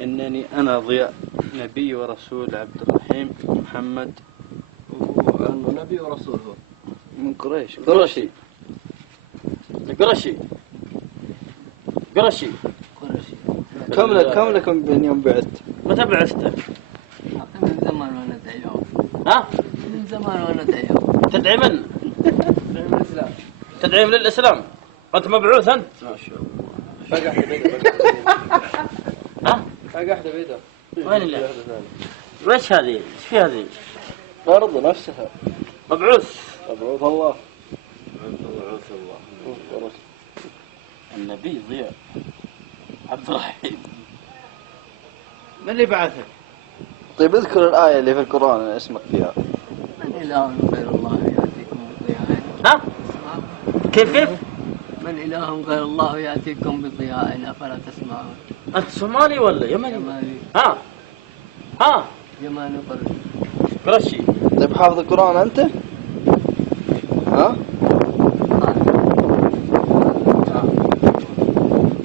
إنني أنا ضياء نبي ورسول عبد الرحيم محمد. وأنه نبي ورسول هو من قريش. قرشي قرشي. كم لكم بين يوم بعثت؟ متى بعثت؟ من زمان وأنا أدعيهم. ها؟ من زمان وأنا أدعيهم. تدعي من؟ من الإسلام. تدعيهم للإسلام. أنت مبعوث أنت؟ ما شاء الله. فقحت بيده. ها؟ فقحت بيده. وين اللي؟ وش هذه؟ ايش في هذه؟ برضو نفسها. مبعوث. مبعوث الله. مبعوث الله. النبي ضياء عبد الرحيم. من اللي بعثك؟ طيب اذكر الآية اللي في القرآن اللي اسمك فيها. من إله غير الله يأتيكم بضياء؟ ها؟ كيف؟ من إله غير الله يأتيكم بضياء أفلا تسمعون؟ أنت صومالي ولا يمني؟ يماني. ها؟ يماني قرشي. قرشي. طيب حافظ القرآن أنت؟ ها؟